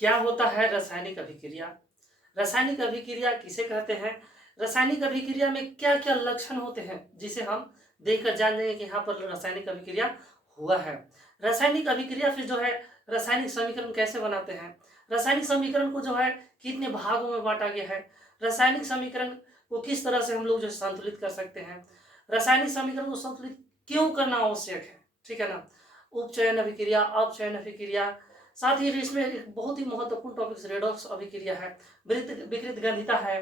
क्या होता है रासायनिक अभिक्रिया? रासायनिक अभिक्रिया किसे कहते हैं? रासायनिक अभिक्रिया में क्या-क्या लक्षण होते हैं जिसे हम देखकर जान जाएंगे कि यहाँ पर रासायनिक अभिक्रिया हुआ है। रासायनिक अभिक्रिया फिर जो है रासायनिक समीकरण कैसे बनाते हैं? रासायनिक समीकरण को जो है कितने भागों में बांटा गया है? रासायनिक समीकरण को किस तरह से हम लोग जो है संतुलित कर सकते हैं? रासायनिक समीकरण को संतुलित क्यों करना आवश्यक है? ठीक है ना? उपचयन अभिक्रिया, अपचयन अभिक्रिया, साथ ही इसमें एक बहुत ही महत्वपूर्ण टॉपिक रेडॉक्स अभिक्रिया है, विकृत गंधिता है,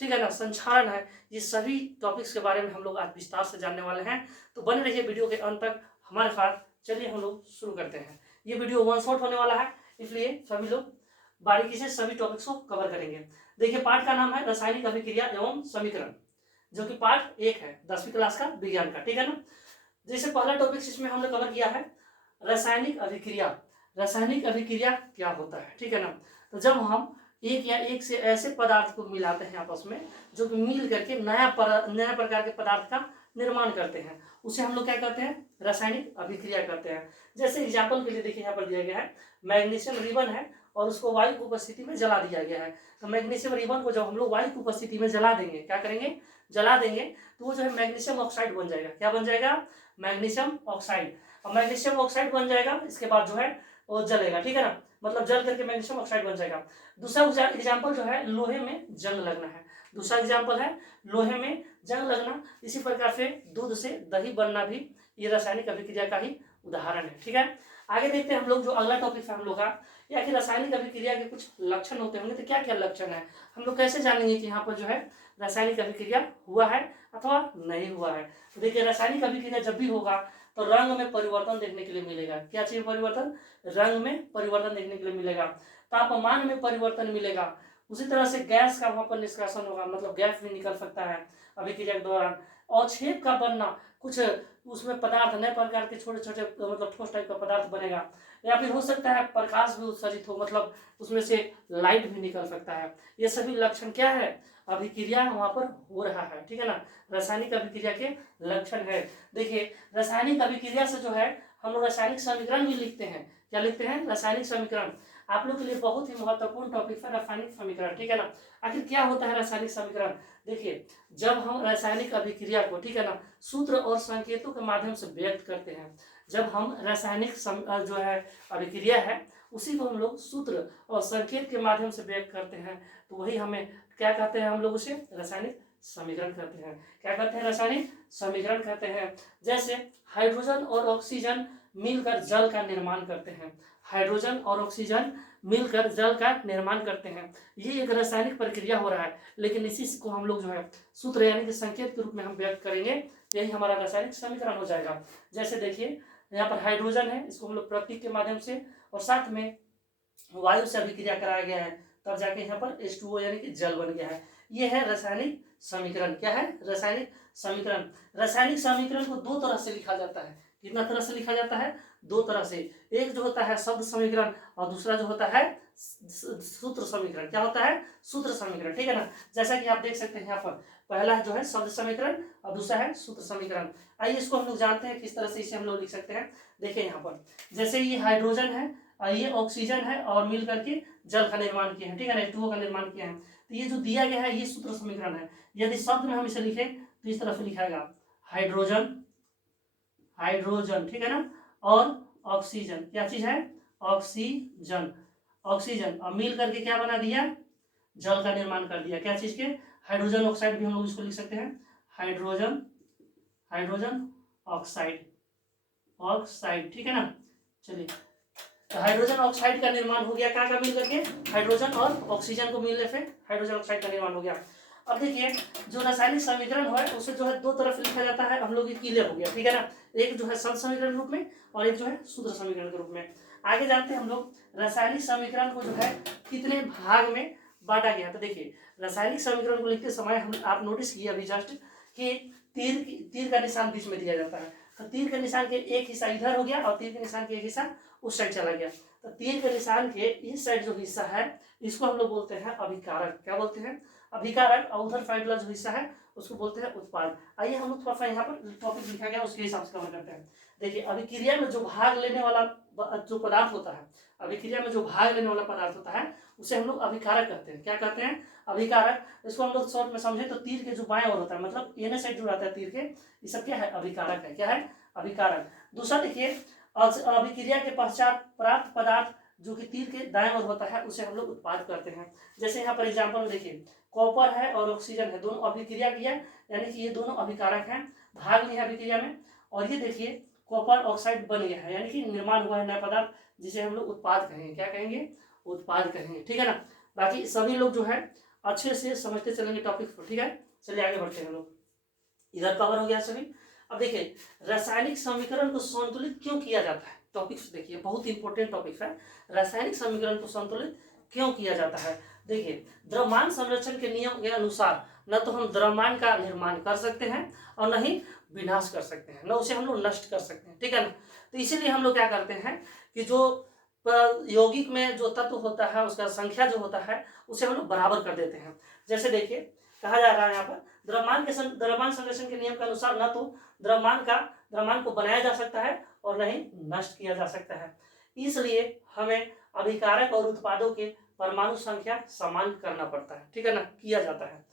ठीक है ना, संक्षारण है। ये सभी टॉपिक्स के बारे में हम लोग आज विस्तार से जानने वाले हैं। तो बने रहिए वीडियो के अंत तक हमारे साथ। चलिए हम लोग शुरू करते हैं। ये वीडियो वन शॉट होने वाला है, इसलिए सभी लोग बारीकी से सभी टॉपिक्स को कवर करेंगे। देखिए, पाठ का नाम है रासायनिक अभिक्रिया एवं समीकरण, जो कि पाठ 1 है 10वीं क्लास का विज्ञान का, ठीक है ना। जैसे पहला टॉपिक इसमें हमने कवर किया है रासायनिक अभिक्रिया। रासायनिक अभिक्रिया क्या होता है, ठीक है ना। तो जब हम एक या एक से ऐसे पदार्थ को मिलाते हैं आपस में, जो कि मिल करके नया प्रकार के पदार्थ का निर्माण करते हैं, उसे हम लोग क्या कहते हैं? रासायनिक अभिक्रिया कहते हैं। जैसे एग्जाम्पल के लिए देखिए, यहाँ पर दिया गया है मैग्नीशियम रिबन है और उसको वायु की उपस्थिति में जला दिया गया है। तो मैग्नीशियम रिबन को जब हम लोग वायु की उपस्थिति में जला देंगे, क्या करेंगे? जला देंगे, तो वो जो है मैग्नीशियम ऑक्साइड बन जाएगा। क्या बन जाएगा? Magnesium oxide. और मैग्नीशियम ऑक्साइड बन जाएगा, इसके बाद जो है वो जलेगा, ठीक है ना, मतलब जल करके मैग्नीशियम ऑक्साइड बन जाएगा। दूसरा एग्जाम्पल जो है लोहे में जंग लगना है। दूसरा एग्जाम्पल है लोहे में जंग लगना। इसी प्रकार से दूध से दही बनना भी ये रासायनिक अभिक्रिया का ही उदाहरण है, ठीक है। आगे देखते हैं हम लोग, जो अगला टॉपिक है हम लोग का, या कि रासायनिक अभिक्रिया के कुछ लक्षण होते होंगे। तो क्या क्या लक्षण है, हम लोग कैसे जानेंगे कि यहाँ पर जो है रासायनिक अभिक्रिया हुआ है अथवा नहीं हुआ है? तो देखिए, रासायनिक अभिक्रिया जब भी होगा तो रंग में परिवर्तन देखने के लिए मिलेगा। क्या चीज परिवर्तन? रंग में परिवर्तन देखने के लिए मिलेगा। तापमान में परिवर्तन मिलेगा। उसी तरह से गैस का वहां पर निष्कासन होगा, मतलब गैस भी निकल सकता है अभिक्रिया के दौरान। और छेद का बनना, कुछ उसमें पदार्थ नए प्रकार के छोटे छोटे मतलब ठोस टाइप का पदार्थ बनेगा। या फिर हो सकता है प्रकाश भी उत्सर्जित हो, मतलब उसमें से लाइट भी निकल सकता है। ये सभी लक्षण क्या है? अभिक्रिया वहां पर हो रहा है, ठीक है ना। रासायनिक अभिक्रिया के लक्षण है। देखिए, रासायनिक अभिक्रिया से जो है हम लोग रासायनिक समीकरण भी लिखते हैं। क्या लिखते हैं? रासायनिक समीकरण। आप लोग के लिए बहुत ही महत्वपूर्ण टॉपिक है रासायनिक समीकरण, ठीक है ना। आखिर क्या होता है रासायनिक समीकरण? देखिए, जब हम रासायनिक अभिक्रिया को, ठीक है ना, सूत्र और संकेतों के माध्यम से व्यक्त करते हैं, जब हम रासायनिक जो है अभिक्रिया है उसी को हम लोग सूत्र और संकेत के माध्यम से व्यक्त करते हैं, तो वही हमें क्या कहते हैं? हम लोग उसे रासायनिक समीकरण कहते हैं। क्या कहते हैं? रासायनिक समीकरण कहते हैं। जैसे हाइड्रोजन और ऑक्सीजन मिलकर जल का निर्माण करते हैं। हाइड्रोजन और ऑक्सीजन मिलकर जल का निर्माण करते हैं। ये एक रासायनिक प्रक्रिया हो रहा है, लेकिन इसी को हम लोग जो है सूत्र यानी कि संकेत के रूप में हम व्यक्त करेंगे, यही हमारा रासायनिक समीकरण हो जाएगा। जैसे देखिए, यहाँ पर हाइड्रोजन है, इसको हम लोग प्रतीक के माध्यम से और साथ में वायु से अभिक्रिया कराया गया है, तब जाके यहाँ पर H2O यानी कि जल बन गया है। ये है रासायनिक समीकरण। क्या है? रासायनिक समीकरण। रासायनिक समीकरण को दो तरह से लिखा जाता है। कितना तरह से लिखा जाता है? दो तरह से। एक जो होता है शब्द समीकरण और दूसरा जो होता है सूत्र समीकरण। क्या होता है? सूत्र समीकरण, ठीक है ना। जैसा कि आप देख सकते हैं यहाँ पर, पहला जो है शब्द समीकरण और दूसरा है सूत्र समीकरण। आइए इसको हम लोग जानते हैं किस तरह से इसे हम लोग लिख सकते हैं। देखिए यहाँ पर, जैसे ये हाइड्रोजन है और ये ऑक्सीजन है और मिल करके जल का निर्माण किया है, ठीक है ना, H2O का निर्माण किया है। तो ये जो दिया गया है ये सूत्र समीकरण है। यदि शब्द में हम इसे लिखें तो इस तरह से लिखाएगा हाइड्रोजन, हाइड्रोजन, ठीक है ना, और ऑक्सीजन। क्या चीज है? ऑक्सीजन। ऑक्सीजन और मिल करके क्या बना दिया? जल का निर्माण कर दिया। क्या चीज के? हाइड्रोजन ऑक्साइड भी हम लोग इसको लिख सकते हैं, हाइड्रोजन, हाइड्रोजन ऑक्साइड, ऑक्साइड, ठीक है ना। चलिए, तो हाइड्रोजन ऑक्साइड का निर्माण हो गया, क्या मिल करके? हाइड्रोजन और ऑक्सीजन को मिलने से हाइड्रोजन ऑक्साइड का निर्माण हो गया। अब देखिए, जो रासायनिक समीकरण है उसे जो है दो तरफ लिखा जाता है, हम लोग ये क्लियर हो गया, ठीक है ना। एक जो है शब्द समीकरण के रूप में और एक जो है सूत्र समीकरण के रूप में। आगे जानते हैं हम लोग रासायनिक समीकरण को जो है कितने भाग में बांटा गया। तो देखिए, रासायनिक समीकरण को लिखते समय हम आप नोटिस किए अभी जस्ट कि तीर का निशान बीच में दिया जाता है। तो तीर के निशान के एक हिस्सा इधर हो गया और तीर के निशान के एक हिस्सा उस साइड चला गया। तो तीर के निशान के इस साइड जो हिस्सा है इसको हम लोग बोलते हैं अभिकारक। क्या बोलते हैं? अभिकारक। और उधर साइड वाला जो हिस्सा है उसको बोलते हैं उत्पाद। आइए हम लोग थोड़ा सा यहाँ पर टॉपिक लिखा गया उसके हिसाब से कवर करते हैं। देखिए अभिक्रिया में जो भाग लेने वाला जो पदार्थ होता है, अभिक्रिया में जो भाग लेने वाला पदार्थ होता है उसे हम लोग अभिकारक कहते हैं। क्या कहते हैं? अभिकारक। इसको हम लोग शॉर्ट में समझे तो तीर के जो बाएं ओर होता है, मतलब एने साइड जो रहता है तीर के, ये सब क्या है? अभिकारक है। क्या है? अभिकारक। दूसरा देखिए, अभिक्रिया के पश्चात प्राप्त पदार्थ जो कि तीर के दाएं ओर होता है उसे हम लोग उत्पाद करते हैं। जैसे यहाँ पर एग्जाम्पल में देखिए, कॉपर है और ऑक्सीजन है, दोनों अभिक्रिया किया, यानी कि ये दोनों अभिकारक हैं, भाग लिए अभिक्रिया में, और ये देखिए कॉपर ऑक्साइड बन गया है, यानी कि निर्माण हुआ है नया पदार्थ, जिसे हम लोग उत्पाद कहेंगे। क्या कहेंगे? उत्पाद कहेंगे। ठीक है ना? बाकी सभी लोग जो है अच्छे से समझते चलेंगे टॉपिक को। ठीक है, चलिए आगे बढ़ते हैं हम लोग। इधर कवर हो गया सभी। अब देखिए रासायनिक समीकरण को संतुलित क्यों किया जाता है, टॉपिक्स देखिए, बहुत इंपॉर्टेंट टॉपिक्स है। रासायनिक समीकरण को संतुलित क्यों किया जाता है? देखिए द्रव्यमान संरक्षण के नियम के अनुसार न तो हम द्रव्यमान का निर्माण कर सकते हैं और न ही विनाश कर सकते हैं, न उसे हम लोग नष्ट कर सकते हैं। ठीक है ना? तो इसीलिए हम लोग क्या करते हैं कि जो यौगिक में जो तत्व होता है उसका संख्या जो होता है उसे हम लोग बराबर कर देते हैं। जैसे देखिए कहा जा रहा है यहाँ पर, द्रव्यमान संरक्षण के नियम के अनुसार न तो द्रव्यमान को बनाया जा सकता है और न ही नष्ट किया जा सकता है, इसलिए हमें अभिकारक और उत्पादों के परमाणु संख्या समान करना पड़ता है। ठीक है ना? किया जाता है।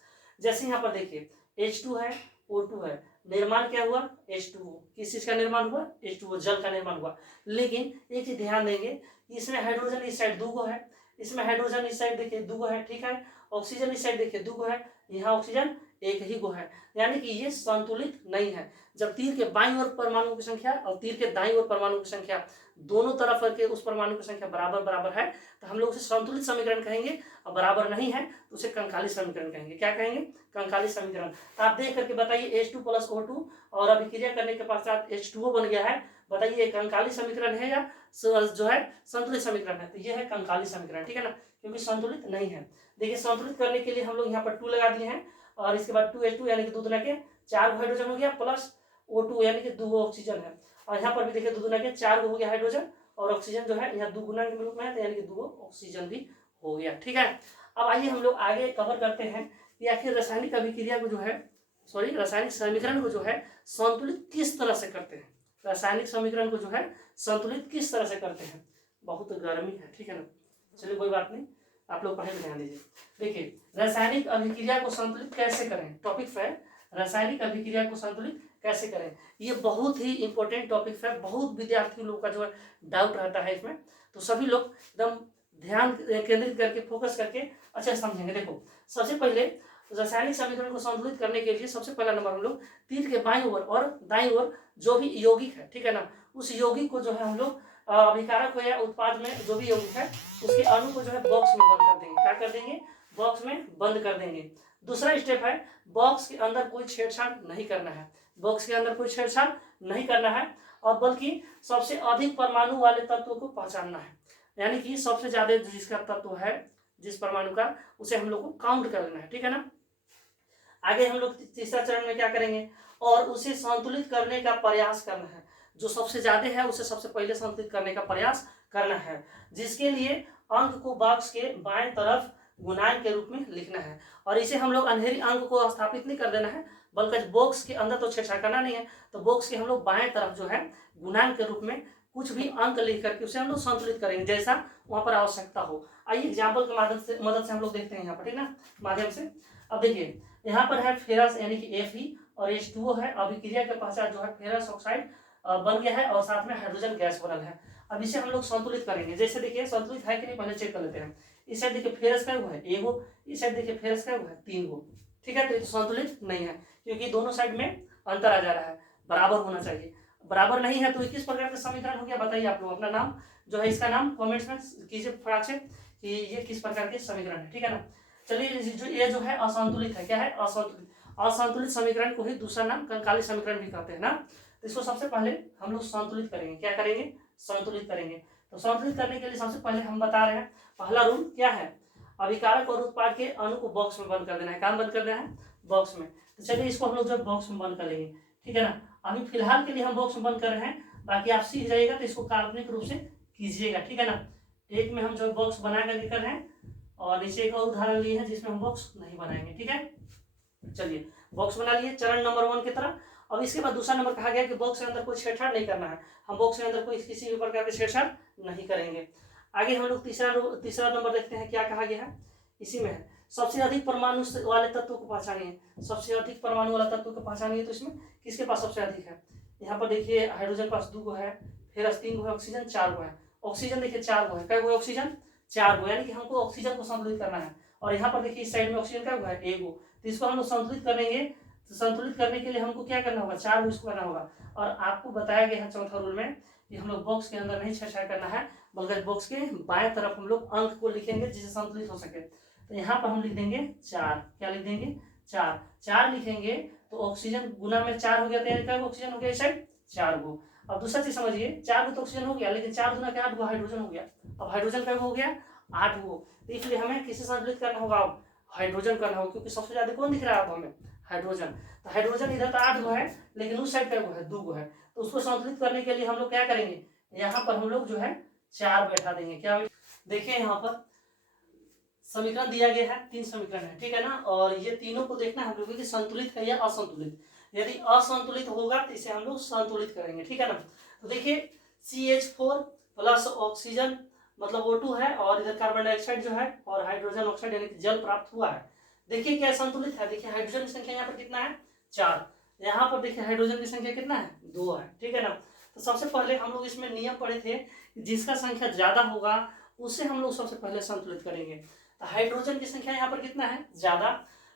जैसे यहाँ पर देखिए H2 है, O2 है, निर्माण क्या हुआ? H2O। किस चीज का निर्माण हुआ? H2O, जल का निर्माण हुआ। लेकिन एक चीज ध्यान देंगे, इसमें हाइड्रोजन इस साइड 2 गो है, इसमें हाइड्रोजन इस साइड देखिए 2 गो है। ठीक है, ऑक्सीजन इस साइड देखिए 2 गो है, यहाँ ऑक्सीजन एक ही गो है, यानी कि ये संतुलित नहीं है। जब तीर के बाईं ओर परमाणु की संख्या और तीर के दाईं ओर परमाणु की संख्या दोनों तरफ के उस परमाणु की संख्या बराबर बराबर है तो हम लोग उसे संतुलित समीकरण कहेंगे, और बराबर नहीं है तो उसे कंकाली समीकरण कहेंगे। क्या कहेंगे? कंकाली समीकरण। तो आप देख करके बताइए H2 + O2 और अभिक्रिया करने के पश्चात H2O बन गया है, बताइए कंकाली समीकरण है या जो है संतुलित समीकरण है? तो ये है कंकाली समीकरण। ठीक है ना? क्योंकि संतुलित नहीं है। देखिए संतुलित करने के लिए हम लोग यहाँ पर 2 लगा दिए हैं, और इसके बाद 2H2 यानी कि 2 दुना के 4 हाइड्रोजन हो गया, प्लस O2 यानी कि 2 ऑक्सीजन है, और यहाँ पर भी देखिए 2 दुना के 4 हो गया हाइड्रोजन, और ऑक्सीजन जो है यहाँ 2 गुना के रूप में है, तो यानी कि 2 ऑक्सीजन भी हो गया। ठीक है, अब आइए हम लोग आगे कवर करते हैं कि आखिर रासायनिक अभिक्रिया को जो है रासायनिक समीकरण को जो है संतुलित किस तरह से करते हैं। रासायनिक समीकरण को जो है संतुलित किस तरह से करते हैं। बहुत गर्मी है, ठीक है ना? चलिए कोई बात नहीं, आप लोग पढ़े ध्यान दीजिए। देखिए रासायनिक अभिक्रिया को संतुलित कैसे करें, टॉपिक है रासायनिक अभिक्रिया को संतुलित कैसे करें। ये बहुत ही इंपॉर्टेंट टॉपिक है, बहुत विद्यार्थी लोग का जो है डाउट रहता है इसमें, तो सभी लोग एकदम ध्यान केंद्रित करके फोकस करके अच्छा समझेंगे। देखो सबसे पहले रासायनिक समीकरण को संतुलित करने के लिए सबसे पहला नंबर हम लोग तीर के बाईं ओर और दाईं ओर जो भी यौगिक है, ठीक है ना, उस यौगिक को जो है हम लोग अभिकारक हो या उत्पाद में जो भी यौगिक है उसके अणु को जो है बॉक्स में बंद कर देंगे। क्या कर देंगे? बॉक्स में बंद कर देंगे। दूसरा स्टेप है बॉक्स के अंदर कोई छेड़छाड़ नहीं करना है, बॉक्स के अंदर कोई छेड़छाड़ नहीं करना है, और बल्कि सबसे अधिक परमाणु वाले तत्वों को पहचानना है, यानी कि सबसे ज्यादा जिसका तत्व है जिस परमाणु का उसे हम लोग को काउंट कर लेना है। ठीक है ना? आगे हम लोग तीसरा चरण में क्या करेंगे, और उसे संतुलित करने का प्रयास करना है। जो सबसे ज्यादा है उसे सबसे पहले संतुलित करने का प्रयास करना है, जिसके लिए अंक को बॉक्स के बाएं तरफ गुणांक के रूप में लिखना है, और इसे हम लोग अंधेरी अंक को स्थापित नहीं कर देना है, बल्कि बॉक्स के अंदर तो छेड़छाड़ करना नहीं है, तो बॉक्स के हम लोग बाएं तरफ जो है गुणांक के रूप में कुछ भी अंक लिख करके उसे हम लोग संतुलित करेंगे जैसा वहां पर आवश्यकता हो। आइए एग्जाम्पल की मदद से हम लोग देखते हैं यहाँ पर, ठीक ना, माध्यम से। अब देखिए यहाँ पर है फेरस यानी कि Fe और H2O है, अभिक्रिया के पश्चात जो है फेरस ऑक्साइड बन गया है और साथ में हाइड्रोजन गैस बनल है। अब इसे हम लोग संतुलित करेंगे, जैसे देखिए संतुलित है कि नहीं पहले चेक कर लेते हैं। इस साइड देखिए फेरस का है एगो, इस साइड देखिए फेरस का है 3 गो, ठीक है, तो ये संतुलित नहीं है क्योंकि दोनों साइड में अंतर आ जा रहा है, बराबर होना चाहिए, बराबर नहीं है तो किस प्रकार का समीकरण हो गया बताइए। आप लोग अपना नाम जो है इसका नाम कमेंट्स में कीजिए फटाक से कि ये किस प्रकार के समीकरण है, ठीक है ना। चलिए जो ये जो है असंतुलित है, क्या है? असंतुलित। असंतुलित समीकरण को ही दूसरा नाम कंकाली समीकरण भी कहते हैं ना। तो इसको सबसे पहले हम लोग संतुलित करेंगे, क्या करेंगे? संतुलित करेंगे। तो संतुलित करने के लिए सबसे पहले हम बता रहे हैं पहला रूल क्या है, अभिकारक और उत्पाद के अणु को बॉक्स में बंद कर देना है। काम बंद कर देना है बॉक्स में। तो चलिए इसको हम लोग जो बॉक्स में बंद करेंगे, ठीक है ना। अभी फिलहाल के लिए हम बॉक्स में बंद कर रहे हैं, बाकी आप सीख जाइएगा तो इसको काल्पनिक रूप से कीजिएगा, ठीक है ना। एक में हम जो बॉक्स बना कर लिख रहे हैं और नीचे एक और उदाहरण लिए हैं जिसमें हम बॉक्स नहीं बनाएंगे, ठीक है। चलिए बॉक्स बना लिए चरण नंबर 1 की तरह। अब इसके बाद दूसरा नंबर कहा गया कि बॉक्स के अंदर कोई छेड़छाड़ नहीं करना है, हम बॉक्स के अंदर कोई किसी भी प्रकार की छेड़छाड़ नहीं करेंगे। आगे हम लोग तीसरा नंबर देखते हैं, क्या कहा गया है, इसी में है सबसे अधिक परमाणु वाले तत्व को पहचानिए, सबसे अधिक परमाणु वाला तत्व को पहचानिए। तो इसमें किसके पास सबसे अधिक है, यहाँ पर देखिए हाइड्रोजन पास 2 गो है, फिर 3 गो है, ऑक्सीजन 4 गो है, ऑक्सीजन देखिए 4 गो है, क्या गो है ऑक्सीजन 4 गो, यानी कि हमको ऑक्सीजन को संतुलित करना है। और यहाँ पर देखिए इस साइड में ऑक्सीजन क्या गो है 1 गो, तो इसको हम लोग संतुलित करेंगे। तो संतुलित करने के लिए हमको क्या करना होगा, 4 गो इसको करना होगा। और आपको बताया गया है चौथा रूल में कि हम लोग बॉक्स के अंदर नहीं छेड़छाड़ करना है, बल्कि बॉक्स के बाएं तरफ हम लोग अंक को लिखेंगे जिससे संतुलित हो सके। तो यहाँ पर हम लिख देंगे 4, क्या लिख देंगे 4, 4 लिखेंगे तो ऑक्सीजन गुना में 4 हो गया, तो यानी क्या ऑक्सीजन हो गया इस साइड 4 गो। अब दूसरा चीज समझिए, 4 गो तो ऑक्सीजन हो गया, लेकिन 4 गुना क्या 8 गो हाइड्रोजन हो गया। अब हाइड्रोजन क्या हो गया 8 गो, तो इसलिए हमें किसे संतुलित करना होगा, अब हाइड्रोजन करना होगा, क्योंकि सबसे ज्यादा कौन दिख रहा है अब हमें, हाइड्रोजन। तो हाइड्रोजन इधर तो 8 गो है, लेकिन उस साइड क्या गो है 2 गो है, तो उसको संतुलित करने के लिए हम लोग क्या करेंगे, यहाँ पर हम लोग जो है 4 बैठा देंगे। क्या देखिए यहाँ पर समीकरण दिया गया है, 3 समीकरण है, ठीक है ना, और ये तीनों को देखना हम लोग कि संतुलित है या असंतुलित। यदि असंतुलित होगा तो इसे हम लोग संतुलित करेंगे, ठीक है ना। तो देखिए CH4 प्लस ऑक्सीजन मतलब O2 है, और इधर कार्बन डाइऑक्साइड जो है और हाइड्रोजन ऑक्साइड यानी कि जल प्राप्त हुआ है। देखिए क्या संतुलित है, देखिए हाइड्रोजन की संख्या यहाँ पर कितना है 4, यहाँ पर देखिए हाइड्रोजन की संख्या कितना है 2 है, ठीक है ना। तो सबसे पहले हम लोग इसमें नियम पढ़े थे, जिसका संख्या ज्यादा होगा उससे हम लोग सबसे पहले संतुलित करेंगे। तो हाइड्रोजन की संख्या यहाँ पर कितना है ज्यादा,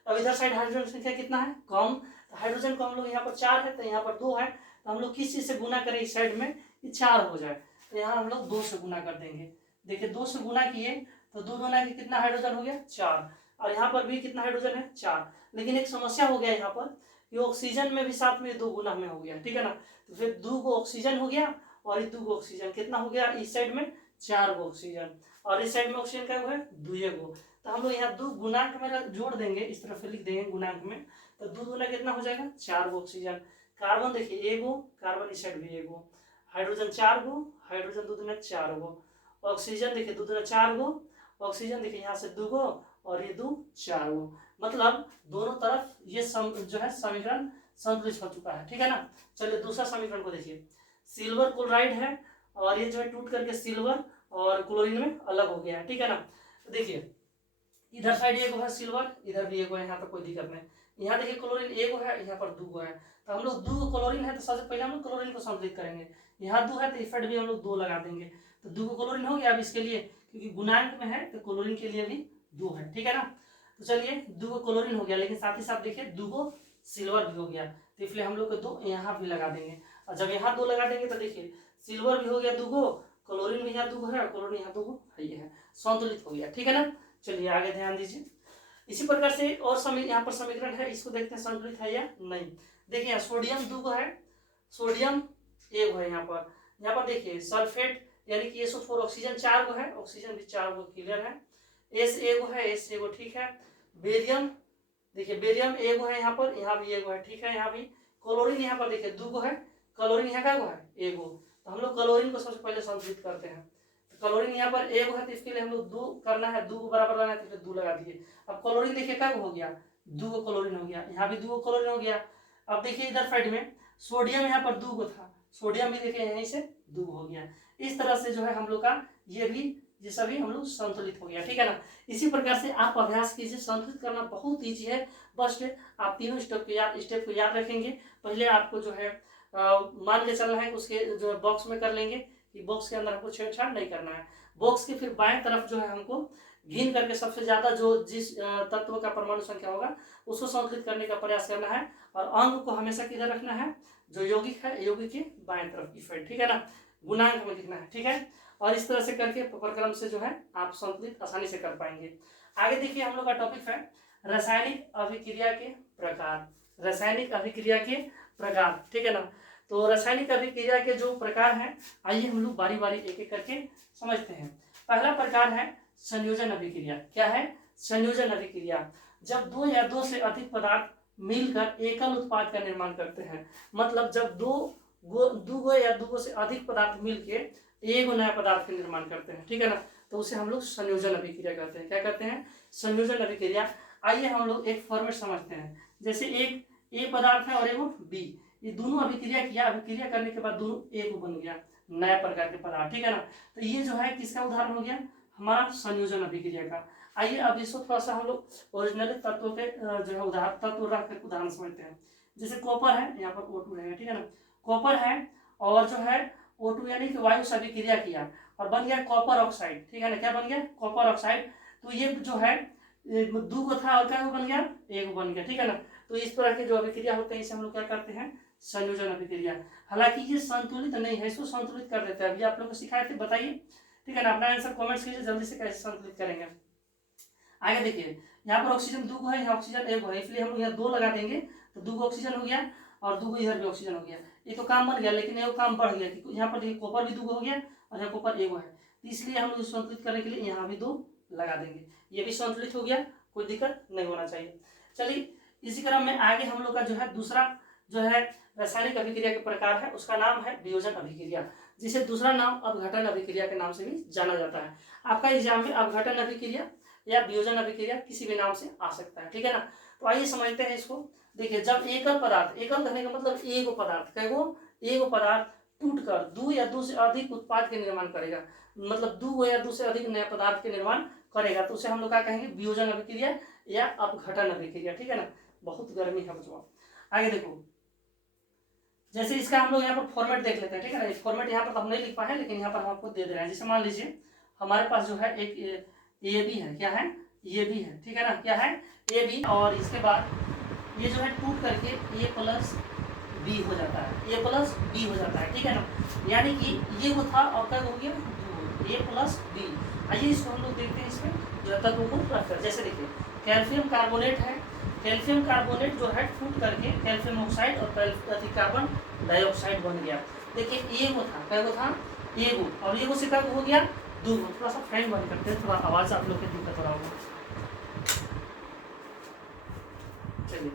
अब इधर साइड हाइड्रोजन की संख्या कितना है कम, तो हाइड्रोजन को हम लोग यहाँ पर 4 है तो यहाँ पर 2 है, तो हम लोग किस चीज से गुना करें इस साइड में कि 4 हो जाए, तो यहाँ हम लोग 2 से गुना कर देंगे। देखिए 2 से गुना किए तो 2 गुना के कितना हाइड्रोजन हो गया 4, और यहाँ पर भी कितना हाइड्रोजन है 4, लेकिन एक समस्या हो गया यहाँ पर कि ऑक्सीजन में भी साथ में 2 गुना में हो गया, ठीक है ना। तो फिर 2 गो ऑक्सीजन हो गया और 2 गो ऑक्सीजन कितना हो गया, इस साइड में 4 गो ऑक्सीजन और इस साइड में ऑक्सीजन क्या हुआ है 2 गो। तो हम लोग यहाँ 2 गुणांक में जोड़ देंगे, इस तरफ लिख देंगे गुणांक में, तो 2 गुना कितना हो जाएगा 4 गो ऑक्सीजन। कार्बन देखिए 1 गो, कार्बन इस साइड भी 1 गो, हाइड्रोजन 4 गो, हाइड्रोजन 2 दूना 4 गो, ऑक्सीजन देखिए 2 दूना 4 गो, ऑक्सीजन देखिए यहाँ से 2 गो और ये 2 4 गो, मतलब दोनों तरफ ये जो है समीकरण संतुलित हो चुका है, ठीक है ना। चलिए दूसरा समीकरण को देखिए, सिल्वर क्लोराइड है और ये जो है टूट करके सिल्वर और क्लोरीन में अलग हो गया है, ठीक है ना। तो देखिए इधर साइड 1 गो है सिल्वर, इधर भी 1 गो है, यहाँ पर कोई दिक्कत नहीं। यहाँ देखिए क्लोरीन 1 गो है, यहाँ पर 2 गो है, तो हम लोग 2 गो क्लोरीन है तो सबसे पहले हम लोग क्लोरीन को संतुलित करेंगे। यहाँ 2 है तो इस साइड भी हम लोग 2 लगा देंगे, तो 2 गो क्लोरीन हो गया। अब इसके लिए क्योंकि गुणांक में है तो क्लोरीन के लिए भी 2 है, ठीक है ना। तो चलिए 2 गो क्लोरीन हो गया, लेकिन साथ ही साथ देखिए 2 गो सिल्वर भी हो गया, तो इसलिए हम लोग 2 यहाँ भी लगा देंगे। और जब यहाँ 2 लगा देंगे तो देखिए सिल्वर भी हो गया 2 गो, क्लोरीन भी यहाँ 2 गो है और क्लोरीन यहाँ 2 गो है, संतुलित हो गया, ठीक है ना। चलिए आगे ध्यान दीजिए, इसी प्रकार से और यहाँ पर समीकरण है, इसको देखते हैं संतुलित है या नहीं। देखिए यहाँ सोडियम 2 गो है, सोडियम 1 गो है, यहाँ पर देखिए सल्फेट यानी कि SO4 ऑक्सीजन 4 गो है, ऑक्सीजन भी 4 गो क्लियर है, S 1 गो है, S 1 गो ठीक है। बेरियम देखिए बेरियम 1 गो है, यहाँ भी 1 गो है, ठीक है। यहाँ भी क्लोरीन यहाँ पर देखिए 2 गो है, क्लोरीन यहाँ क्या गो है 1 गो, तो हम लोग क्लोरीन को सबसे पहले संतुलित करते हैं। तो क्लोरीन यहाँ पर 1 गो है तो इसके लिए हम लोग 2 करना है, 2 को बराबर लाना है तो 2 लगा दिए। अब क्लोरीन देखिए क्या हो गया 2 गो क्लोरीन हो गया, यहाँ भी 2 गो क्लोरीन हो गया। अब देखिए इधर साइड में सोडियम यहाँ पर 2 गो था, सोडियम भी देखिए यहीं से 2 हो गया। इस तरह से जो है हम लोग का ये सभी हम लोग संतुलित हो गया, ठीक है ना। इसी प्रकार से आप अभ्यास कीजिए, संतुलित करना बहुत ईजी है, बस आप तीनों स्टेप को याद रखेंगे। पहले आपको जो है मान के चलना है, उसके जो है बॉक्स में कर लेंगे कि बॉक्स के अंदर हमको छेड़छाड़ नहीं करना है। बॉक्स के फिर बाएं तरफ जो है हमको गिन करके सबसे ज्यादा जो जिस तत्व का परमाणु संख्या होगा उसको संतुलित करने का प्रयास करना है, और अंक को हमेशा किधर रखना है, जो यौगिक है यौगिक के बाएं तरफ की साइड, ठीक है ना, गुणांक में लिखना है, ठीक है। और इस तरह से करके प्रक्रम से जो है आप संतुलित आसानी से कर पाएंगे। आगे देखिए हम लोग का टॉपिक है रासायनिक अभिक्रिया के प्रकार, रासायनिक अभिक्रिया के प्रकार, ठीक है ना। तो रासायनिक अभिक्रिया के जो प्रकार हैं आइए हम लोग बारी बारी एक एक करके समझते हैं। पहला प्रकार है संयोजन अभिक्रिया। क्या है संयोजन अभिक्रिया, जब 2 या 2 से अधिक पदार्थ मिलकर एकल उत्पाद का निर्माण करते हैं, मतलब जब 2 गो या 2 गो से अधिक पदार्थ मिलके एक नया पदार्थ का निर्माण करते हैं, ठीक है ना, तो उसे हम लोग संयोजन अभिक्रिया कहते हैं। क्या कहते हैं संयोजन अभिक्रिया। आइए हम लोग एक फॉर्मेट समझते हैं, जैसे एक ए पदार्थ है और एक बी, ये दोनों अभिक्रिया किया, अभिक्रिया करने के बाद दोनों एक बन गया, नया प्रकार के पदार्थ, ठीक है ना। तो ये जो है किसका उदाहरण हो गया, हमारा संयोजन अभिक्रिया का। आइए अब इसको थोड़ा सा हम लोग ओरिजिनल तत्वों के जो है उदाहरण तत्व रख कर उदाहरण समझते हैं। जैसे कॉपर है, यहाँ पर O2 रहेगा, ठीक है ना। कॉपर है और जो है O2 यानी कि वायु से अभिक्रिया किया और बन गया कॉपर ऑक्साइड, ठीक है ना। क्या बन गया, कॉपर ऑक्साइड। तो ये जो है दो को था और क्या बन गया, एक बन गया, ठीक है ना। तो इस तरह के जो अभिक्रिया होते हैं इसे हम लोग क्या करते हैं, संयोजन अभिक्रिया। हालांकि ये संतुलित नहीं है, इसको संतुलित कर देते हैं, अभी आप लोग को सिखाए थे, बताइए, ठीक है ना। अपना आंसर कमेंट्स कीजिए जल्दी से, कैसे संतुलित करेंगे। आगे देखिए, यहाँ पर ऑक्सीजन 2 है, यहाँ ऑक्सीजन 1 है, इसलिए हम यहाँ 2 लगा देंगे तो 2 ऑक्सीजन हो गया और 2 इधर भी ऑक्सीजन हो गया। ये तो काम बन गया, लेकिन ये काम बढ़ गया कि यहाँ पर देखिए कॉपर भी 2 हो गया और यहाँ कॉपर 1 है, तो इसलिए हम लोग संतुलित करने के लिए यहाँ भी 2 लगा देंगे, ये भी संतुलित हो गया, कोई दिक्कत नहीं होना चाहिए। चलिए इसी क्रम में आगे हम लोग का जो है दूसरा जो है रासायनिक अभिक्रिया के प्रकार है, उसका नाम है वियोजन अभिक्रिया, जिसे दूसरा नाम अपघटन अभिक्रिया के नाम से भी जाना जाता है। आपका एग्जाम में अपघटन अभिक्रिया या वियोजन अभिक्रिया किसी भी नाम से आ सकता है, ठीक है ना। तो आइए समझते हैं इसको। देखिए, जब एकल पदार्थ, एकल कहने का मतलब एक पदार्थ, एक पदार्थ टूटकर 2 या 2 से अधिक उत्पाद के निर्माण करेगा, मतलब 2 या 2 से अधिक नए पदार्थ के निर्माण करेगा, तो उसे हम लोग क्या कहेंगे, वियोजन अभिक्रिया या अपघटन अभिक्रिया, ठीक है ना। बहुत गर्मी है बच्चों। आगे देखो, जैसे इसका हम लोग यहाँ पर फॉर्मेट देख लेते हैं, ठीक है ना। फॉर्मेट यहाँ पर तो हम नहीं लिख पाए हैं, लेकिन यहाँ पर हम आपको दे रहे हैं। जैसे मान लीजिए हमारे पास जो है एक ए बी है, क्या है, ये भी है, ठीक है ना, क्या है, ए बी, और इसके बाद ये जो है टूट करके ए प्लस बी हो जाता है, ए प्लस बी हो जाता है, ठीक है ना। यानी कि ये वो था और क्या हो गया, ए प्लस बी। आइए इसको हम लोग देखते हैं, इसमें तत्वों को रखकर। जैसे देखिए, कैल्शियम कार्बोनेट है, कैल्शियम कार्बोनेट जो है टूट करके कैल्शियम ऑक्साइड और कार्बन डाइऑक्साइड बन गया। देखिए ये वो था, क्या वो था, ये वो, और ये वो से क्या हो गया, दूर। थोड़ा सा फैन बंद करते हैं, थोड़ा आवाज आप लोग की दिक्कत हो रहा होगा। चलिए,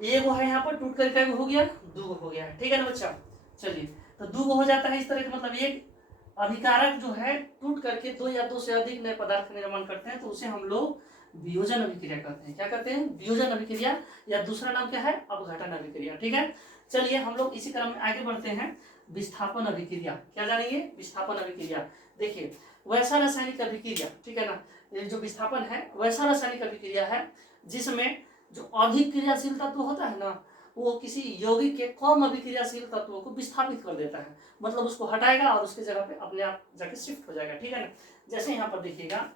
ये वो है, यहाँ पर टूट कर क्या हो गया, 2 हो गया, ठीक है ना बच्चा। चलिए, तो 2 हो जाता है इस तरह का, मतलब एक अभिकारक जो है टूट करके 2 या 2 से अधिक नए पदार्थ का निर्माण करते हैं, तो उसे हम लोग वियोजन अभिक्रिया कहते हैं। क्या कहते हैं, वियोजन अभिक्रिया, या दूसरा नाम क्या है, अपघटन अभिक्रिया, ठीक है। चलिए हम लोग इसी क्रम में आगे बढ़ते हैं, विस्थापन अभिक्रिया। क्या जानेंगे, विस्थापन अभिक्रिया। देखिए, वैसा रासायनिक अभिक्रिया, ठीक है ना, ये जो विस्थापन है वैसा रासायनिक अभिक्रिया है जिसमें जो अधिक क्रियाशील तत्व होता है ना, वो किसी यौगिक के कम अभिक्रियाशील तत्वों को विस्थापित कर देता है, मतलब उसको हटाएगा और उसके जगह पे अपने आप जाके शिफ्ट हो जाएगा, ठीक है ना। जैसे यहाँ पर देखिएगा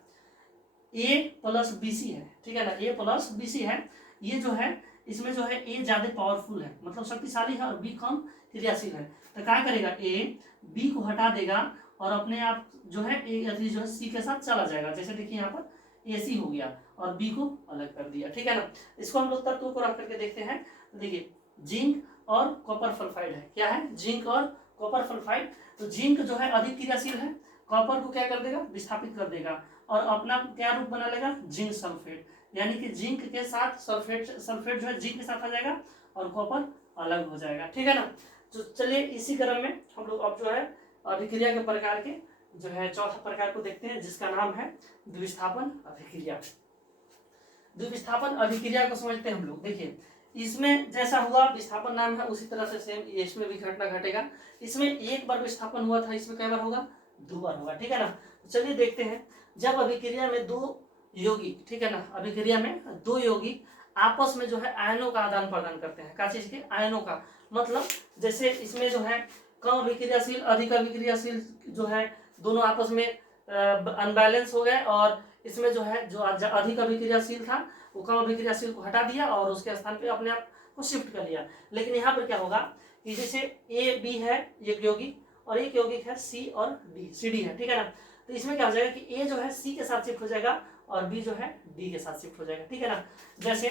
A प्लस BC है, ठीक है ना, A प्लस BC है, ये जो है इसमें जो है A ज्यादा पावरफुल है, मतलब शक्तिशाली है, और B कम क्रियाशील है। तो क्या करेगा, A B को हटा देगा और अपने आप जो है A जो है C के साथ चला जाएगा। जैसे देखिए यहाँ पर AC हो गया और B को अलग कर दिया, ठीक है ना। इसको हम लोग तत्वों को रख करके देखते हैं। देखिए, जिंक और कॉपर सल्फाइड है, क्या है, जिंक और कॉपर सल्फाइड। तो जिंक जो है अधिक क्रियाशील है, कॉपर को क्या कर देगा, विस्थापित कर देगा और अपना क्या रूप बना लेगा, जिंक सल्फेट, यानी कि जिंक के साथ सल्फेट जो है जिंक के साथ आ जाएगा और कॉपर अलग हो जाएगा, ठीक है ना। तो चलिए इसी क्रम में हम लोग अब जो है अभिक्रिया के प्रकार के जो है चौथा प्रकार को देखते हैं, जिसका नाम है द्विविस्थापन अभिक्रिया। द्विविस्थापन अभिक्रिया को समझते हैं हम लोग। देखिए, इसमें जैसा हुआ विस्थापन नाम है, उसी तरह से सेम इसमें भी घटना घटेगा। इसमें एक बार विस्थापन हुआ था, इसमें कई बार होगा, 2 बार होगा, ठीक है ना। तो चलिए देखते हैं, जब अभिक्रिया में 2 यौगिक, ठीक है ना, अभिक्रिया में 2 यौगिक आपस में जो है आयनों का आदान प्रदान करते हैं। क्या चीज के, आयनों का, मतलब जैसे इसमें जो है कम अभिक्रियाशील अधिक अभिक्रियाशील जो है दोनों आपस में अनबैलेंस हो गए, और इसमें जो है जो अधिक अभिक्रियाशील था वो कम अभिक्रियाशील को हटा दिया और उसके स्थान पे अपने आप को शिफ्ट कर लिया। लेकिन यहाँ पर क्या होगा कि जैसे A B है एक यौगिक और एक यौगिक है C और D, CD है, ठीक है ना। तो इसमें क्या हो जाएगा कि A जो है C के साथ शिफ्ट हो जाएगा और B जो है D के साथ शिफ्ट हो जाएगा, ठीक है ना। जैसे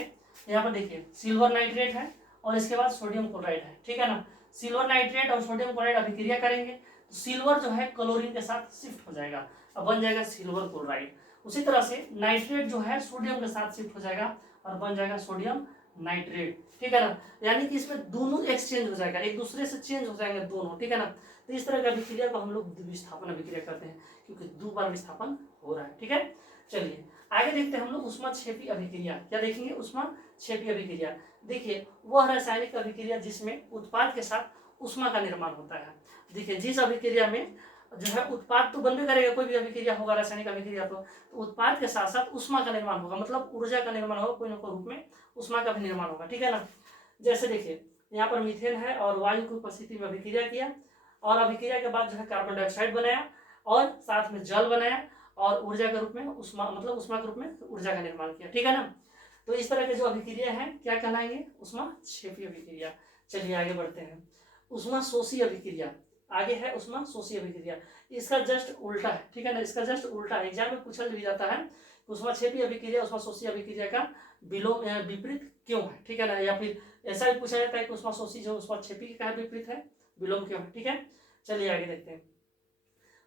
यहाँ पर देखिए, सिल्वर नाइट्रेट है और इसके बाद सोडियम क्लोराइड है, ठीक है ना। सिल्वर नाइट्रेट और सोडियम क्लोराइड अभिक्रिया करेंगे तो सिल्वर जो है क्लोरीन के साथ शिफ्ट हो जाएगा और बन जाएगा सिल्वर क्लोराइड। उसी तरह से नाइट्रेट जो है सोडियम के साथ शिफ्ट हो जाएगा और बन जाएगा सोडियम नाइट्रेट, ठीक है ना। यानी कि इसमें दोनों एक्सचेंज हो जाएगा, एक दूसरे से चेंज हो जाएंगे दोनों, ठीक है ना। तो इस तरह की अभिक्रिया को हम लोग विस्थापन अभिक्रिया करते हैं, क्योंकि 2 बार विस्थापन हो रहा है, ठीक है। चलिए आगे देखते हैं हम लोग उष्माक्षेपी अभिक्रिया। क्या देखेंगे, उष्माक्षेपी क्षेपीय अभिक्रिया। देखिए वह रासायनिक अभिक्रिया जिसमें उत्पाद के साथ उष्मा का निर्माण होता है। देखिए जिस अभिक्रिया में जो है उत्पाद तो बनबे करेगा, कोई भी अभिक्रिया होगा रासायनिक अभिक्रिया तो उत्पाद के साथ साथ उष्मा का निर्माण होगा, मतलब ऊर्जा का निर्माण होगा, कोई ना कोई रूप में उष्मा का भी निर्माण होगा, ठीक है ना। जैसे देखिए यहाँ पर मीथेन है और वायु की उपस्थिति में अभिक्रिया किया और अभिक्रिया के बाद जो है कार्बन डाइऑक्साइड बनाया और साथ में जल बनाया और ऊर्जा के रूप में उष्मा, मतलब उष्मा के रूप में ऊर्जा का निर्माण किया, ठीक है ना। तो इस तरह के जो अभिक्रिया है क्या कहलाएंगे, उष्मा क्षेपीय अभिक्रिया। चलिए आगे बढ़ते हैं। उष्मा शोषी अभिक्रिया, आगे है उष्मा शोषी अभिक्रिया, इसका जस्ट उल्टा है, ठीक है ना, इसका जस्ट उल्टा है। एग्जाम में पूछा भी जाता है उष्मा क्षेपीय अभिक्रिया उष्मा शोषी अभिक्रिया का विलोम विपरीत क्यों है, ठीक है ना, या फिर ऐसा भी पूछा जाता है कि उष्मा शोषी जो उष्मा क्षेपीय का विपरीत है विलोम क्यों है, ठीक है। चलिए आगे देखते हैं।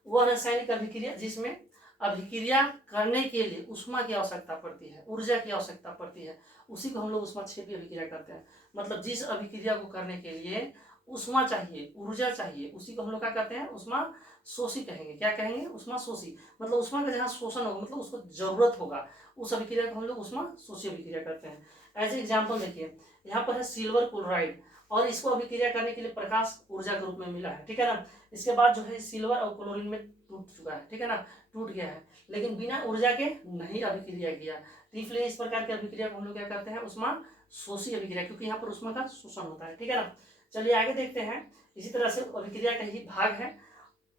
वह रासायनिक अभिक्रिया जिसमें अभिक्रिया करने के लिए उष्मा की आवश्यकता पड़ती है, ऊर्जा की आवश्यकता पड़ती है, उसी को हम लोग उष्मा क्षेपीय अभिक्रिया करते हैं। मतलब जिस अभिक्रिया को करने के लिए उष्मा चाहिए, ऊर्जा चाहिए, उसी को हम लोग क्या कहते हैं, उष्मा शोषी कहेंगे। क्या कहेंगे, उष्मा शोषी, मतलब उष्मा का जहाँ शोषण होगा, मतलब उसको जरूरत होगा, उस अभिक्रिया को हम लोग उष्मा शोषी अभिक्रिया करते हैं। एज एग्जाम्पल देखिए यहाँ पर है सिल्वर क्लोराइड और इसको अभिक्रिया करने के लिए प्रकाश ऊर्जा के रूप में मिला है, ठीक है ना। इसके बाद जो है सिल्वर और क्लोरीन में टूट चुका है, ठीक है ना, टूट गया है, लेकिन बिना ऊर्जा के नहीं अभिक्रिया किया। तो इसलिए इस प्रकार की अभिक्रिया को हम लोग क्या करते हैं, उष्मा शोषी अभिक्रिया, क्योंकि यहाँ पर उष्मा का शोषण होता है, ठीक है ना। चलिए आगे देखते हैं। इसी तरह से अभिक्रिया का ही भाग है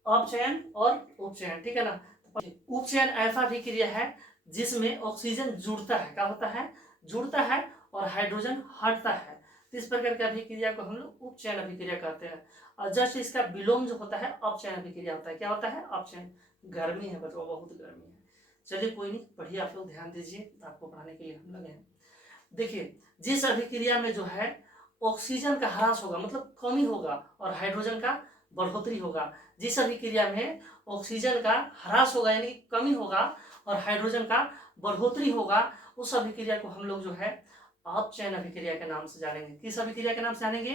अपचयन और उपचयन, ठीक है ना। उपचयन ऐसा अभिक्रिया है जिसमें ऑक्सीजन जुड़ता है, क्या होता है, जुड़ता है और हाइड्रोजन हटता है। तो इस प्रकार की अभिक्रिया को हम लोग उपचयन अभिक्रिया कहते हैं। और जस्ट इसका विलोम जो होता है अपचयन अभिक्रिया होता है। क्या होता है, अपचयन। गर्मी है बच्चों, बहुत गर्मी है। चलिए कोई नहीं, पढ़िए आप लोग, ध्यान दीजिए, आपको पढ़ाने के लिए हम लगे हैं। देखिए जिस अभिक्रिया में जो है ऑक्सीजन का ह्रास होगा, मतलब कमी होगा, और हाइड्रोजन का बढ़ोतरी होगा, जिस अभिक्रिया में ऑक्सीजन का ह्रास होगा यानी कमी होगा और हाइड्रोजन का बढ़ोतरी होगा, उस अभिक्रिया को हम लोग जो है अपचयन अभिक्रिया के नाम से जानेंगे। किस अभिक्रिया के नाम से जानेंगे,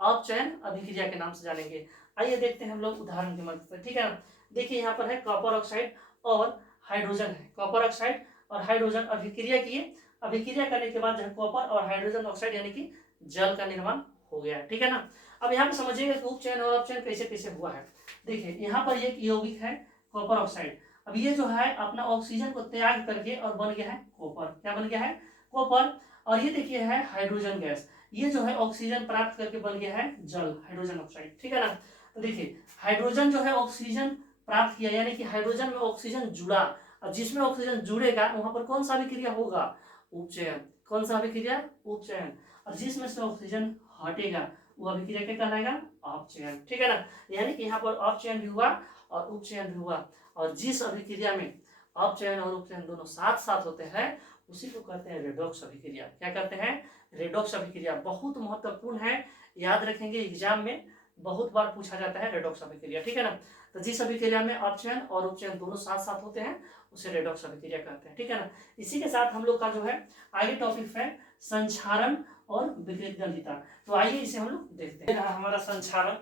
अपचयन अभिक्रिया के नाम से जानेंगे। आइए देखते हैं हम लोग उदाहरण की मदद से, ठीक है ना। देखिए यहाँ पर है कॉपर ऑक्साइड और हाइड्रोजन है, कॉपर ऑक्साइड और हाइड्रोजन अभिक्रिया किए, अभिक्रिया करने के बाद जो है कॉपर और हाइड्रोजन ऑक्साइड यानी कि जल का निर्माण हो गया, ठीक है ना। अब यहाँ पे समझिएगा कि उपचयन और अपचयन कैसे कैसे हुआ है। देखिए यहाँ पर एक यौगिक है कॉपर ऑक्साइड, अब ये जो है अपना ऑक्सीजन को त्याग करके और बन गया है कॉपर, क्या बन गया है, कॉपर। और ये देखिए है हाइड्रोजन गैस, ये जो है ऑक्सीजन प्राप्त करके बन गया है जल, हाइड्रोजन ऑक्साइड, ठीक है ना। तो देखिए हाइड्रोजन जो है ऑक्सीजन प्राप्त किया, यानी कि हाइड्रोजन में ऑक्सीजन जुड़ा, और जिसमें ऑक्सीजन जुड़ेगा वहां पर कौन सा अभिक्रिया होगा, उपचयन। कौन सा अभिक्रिया, उपचयन। और जिसमें से ऑक्सीजन हटेगा वो अभिक्रिया क्या कहलाएगा, अपचयन, ठीक है ना। यानी कि यहाँ पर अपचयन भी हुआ और उपचयन भी हुआ, और जिस अभिक्रिया में अपचयन और उपचयन दोनों साथ साथ होते हैं उसी को कहते हैं रेडॉक्स अभिक्रिया। क्या कहते हैं, रेडॉक्स अभिक्रिया। बहुत महत्वपूर्ण है, याद रखेंगे, एग्जाम में बहुत बार पूछा जाता है रेडॉक्स अभिक्रिया, ठीक है ना। तो जिस अभिक्रिया में अपचयन और उपचयन दोनों साथ साथ होते हैं उसे रेडॉक्स अभिक्रिया कहते हैं, ठीक है ना। इसी के साथ हम लोग का जो है आगे टॉपिक है संक्षारण और विकृत गंधिता। तो आइए इसे हम लोग देखते हैं। हमारा संक्षारण,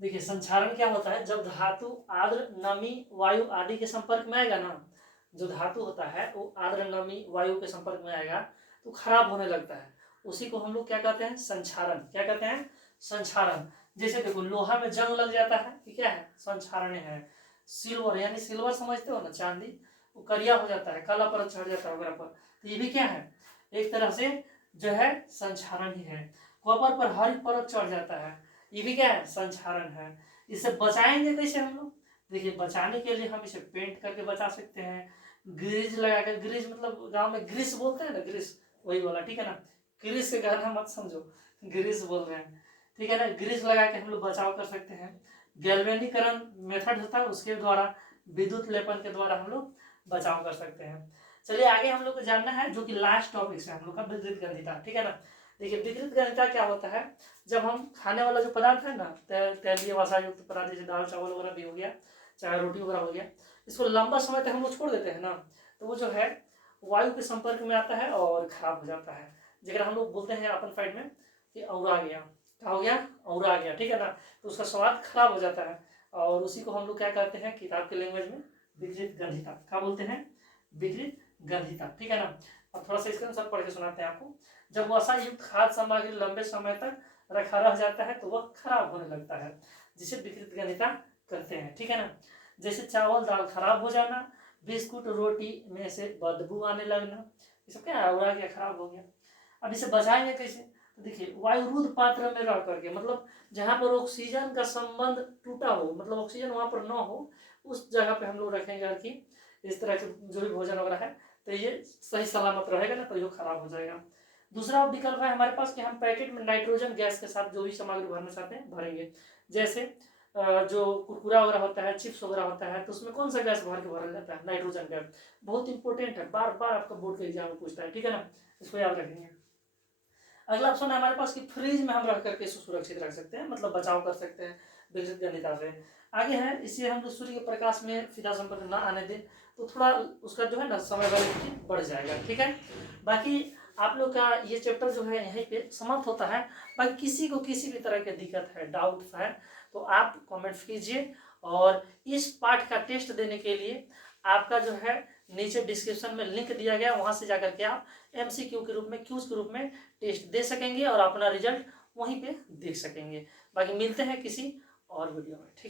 देखिए संक्षारण क्या होता है, जब धातु आर्द्र नमी वायु आदि के संपर्क में आएगा ना, जो धातु होता है वो आर्द्र नमी वायु के संपर्क में आएगा तो खराब होने लगता है, उसी को हम लोग क्या कहते हैं, संक्षारण। क्या कहते हैं, संक्षारण। जैसे देखो लोहा में जंग लग जाता है, ये क्या है, संक्षारण है। सिल्वर, यानी सिल्वर समझते हो ना, चांदी, वो करिया हो जाता है, काला परत चढ़ जाता है वगैरह पर, तो ये भी क्या है, एक तरह से जो है संक्षारण ही है। कॉपर पर हरी परत चढ़ जाता है, ये भी क्या है, संक्षारण है। इसे बचाएंगे कैसे हम लोग, देखिए बचाने के लिए हम इसे पेंट करके बचा सकते हैं, ग्रीज लगाकर, ग्रीज मतलब गांव में ग्रीस बोलते हैं ना, ग्रीस वही बोला, ठीक है ना। ग्रीस से कहना मत समझो, ग्रीस बोल रहे हैं, ठीक है ना। ग्रीस लगा के हम लोग बचाव कर सकते हैं। गैल्वेनीकरण मेथड होता है, उसके द्वारा, विद्युत लेपन के द्वारा हम लोग बचाव कर सकते हैं। चलिए आगे हम लोग को जानना है जो कि लास्ट टॉपिक है हम लोग का, विकृत गंधिता, ठीक है ना। देखिए विकृत गंधिता क्या होता है, जब हम खाने वाला जो पदार्थ है ना, तैलीय वसा युक्त पदार्थ, जैसे दाल चावल वगैरह भी हो गया, चाहे रोटी वगैरह हो गया, इसको लंबा समय तक हम लोग छोड़ देते हैं ना, तो वो जो है वायु के संपर्क में आता है और खराब हो जाता है, जगह हम लोग बोलते हैं अपन साइड में कि औरा गया, क्या हो गया, औरा गया, ठीक है ना। तो उसका स्वाद खराब हो जाता है, और उसी को हम लोग क्या कहते हैं किताब के लैंग्वेज में विकृत गंधिता, क्या बोलते हैं, विकृत गंधिता, ठीक है ना। अब थोड़ा सा इसका आंसर पढ़ के सुनाते हैं आपको। जब वसा युक्त खाद्य सामग्री लंबे समय तक रखा रह जाता है तो वह खराब होने लगता है, जिसे विकृत गणिता कहते हैं, ठीक है ना। जैसे चावल दाल खराब हो जाना, बिस्कुट रोटी में से बदबू आने लगना, ये सब क्या है, उड़ा गया, खराब हो गया। अब इसे बचाएंगे कैसे, तो देखिए वायुरुद्ध पात्र में रह करके, मतलब जहाँ पर ऑक्सीजन का संबंध टूटा हो, मतलब ऑक्सीजन वहाँ पर न हो, उस जगह पे हम लोग रखेंगे कि इस तरह के जो भी भोजन वगैरह है, तो ये सही सलामत रहेगा ना, तो ये खराब हो जाएगा। दूसरा विकल्प है हमारे पास कि हम पैकेट में नाइट्रोजन गैस के साथ जो भी सामग्री भरना चाहते हैं भरेंगे। जैसे जो कुरकुरा वगैरह होता है, चिप्स वगैरह होता है, तो उसमें कौन सा गैस भर के भरा जाता है, नाइट्रोजन गैस। बहुत इंपॉर्टेंट है, बार बार आपका बोर्ड के एग्जाम में पूछता है, ठीक है ना, इसको याद रखेंगे। अगला ऑप्शन है हमारे पास कि फ्रिज में हम रख करके इसको सुरक्षित रख सकते हैं, मतलब बचाव कर सकते हैं विकसित गणिता से। आगे है इसे हम सूर्य के प्रकाश में सीधा संपर्क न आने दें, तो थोड़ा उसका जो है ना समय वैलिडिटी बढ़ जाएगा, ठीक है। बाकी आप लोग का ये चैप्टर जो है यहीं पे समाप्त होता है। बाकी किसी को किसी भी तरह की दिक्कत है, डाउट है, तो आप कमेंट्स कीजिए। और इस पाठ का टेस्ट देने के लिए आपका जो है नीचे डिस्क्रिप्शन में लिंक दिया गया, वहां से जाकर के आप MCQ के रूप में, क्यूज के रूप में टेस्ट दे सकेंगे और अपना रिजल्ट वहीं पे देख सकेंगे। बाकी मिलते हैं किसी और वीडियो में, ठीक।